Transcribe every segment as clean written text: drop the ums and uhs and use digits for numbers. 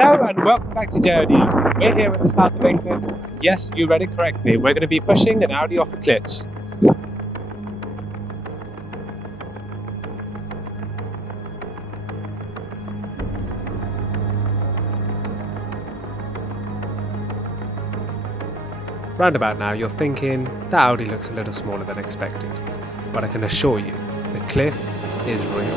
Hello and welcome back to JRDM. We're here in the south of England. Yes, you read it correctly. We're going to be pushing an Audi off a cliff. Roundabout now, you're thinking, that Audi looks a little smaller than expected. But I can assure you, the cliff is real.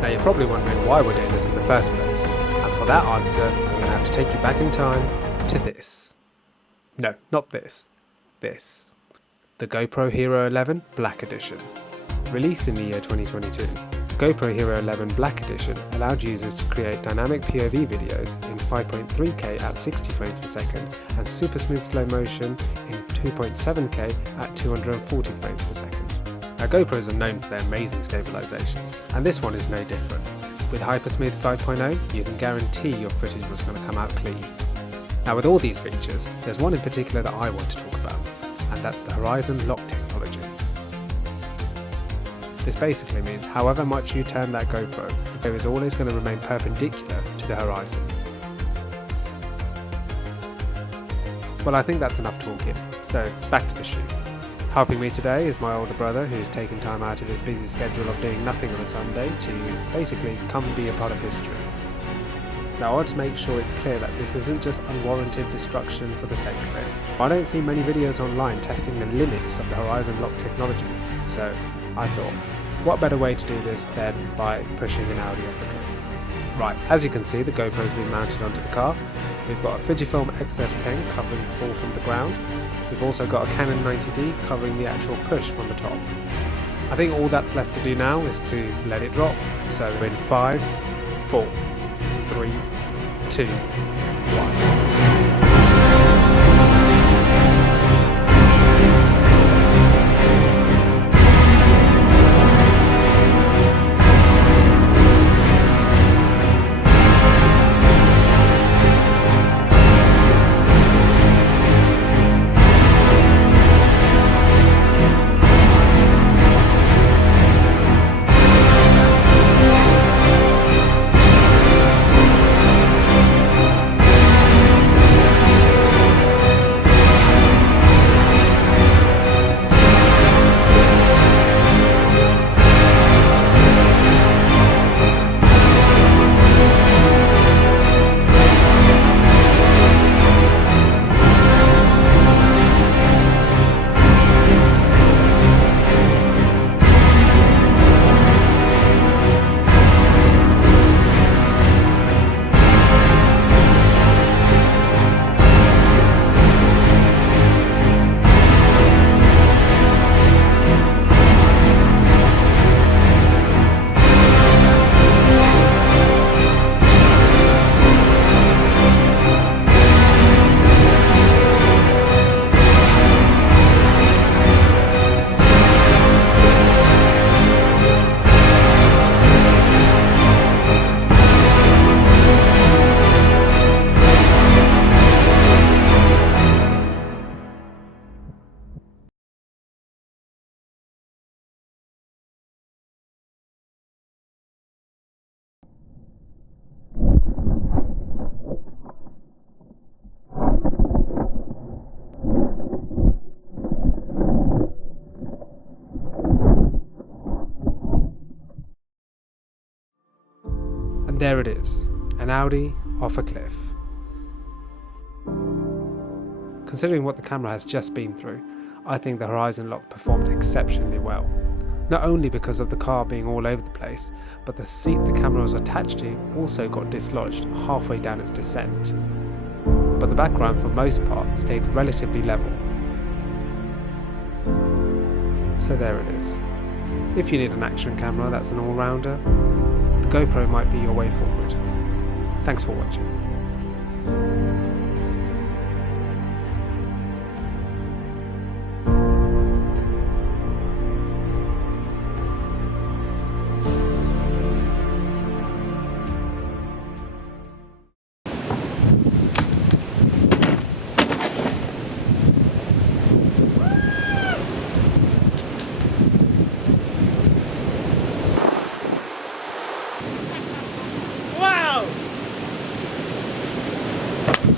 Now you're probably wondering why we're doing this in the first place, and for that answer I'm going to have to take you back in time to this. No, not this. This. The GoPro Hero 11 Black Edition. Released in the year 2022, the GoPro Hero 11 Black Edition allowed users to create dynamic POV videos in 5.3K at 60 frames per second and super smooth slow motion in 2.7K at 240 frames per second. Now GoPros are known for their amazing stabilisation, and this one is no different. With Hypersmooth 5.0, you can guarantee your footage was going to come out clean. Now with all these features, there's one in particular that I want to talk about, and that's the horizon lock technology. This basically means however much you turn that GoPro, it is always going to remain perpendicular to the horizon. Well, I think that's enough talking, so back to the shoot. Helping me today is my older brother, who's taken time out of his busy schedule of doing nothing on a Sunday to basically come and be a part of history. Now I want to make sure it's clear that this isn't just unwarranted destruction for the sake of it. I don't see many videos online testing the limits of the horizon lock technology, so I thought, what better way to do this than by pushing an Audi off a cliff? Right, as you can see, the GoPro's been mounted onto the car. We've got a Fujifilm X-S10 covering the fall from the ground. We've also got a Canon 90D covering the actual push from the top. I think all that's left to do now is to let it drop. So in 5, 4, 3, 2, 1. And there it is, an Audi off a cliff. Considering what the camera has just been through, I think the horizon lock performed exceptionally well. Not only because of the car being all over the place, but the seat the camera was attached to also got dislodged halfway down its descent. But the background for most part stayed relatively level. So there it is. If you need an action camera that's an all-rounder, the GoPro might be your way forward. Thanks for watching. off.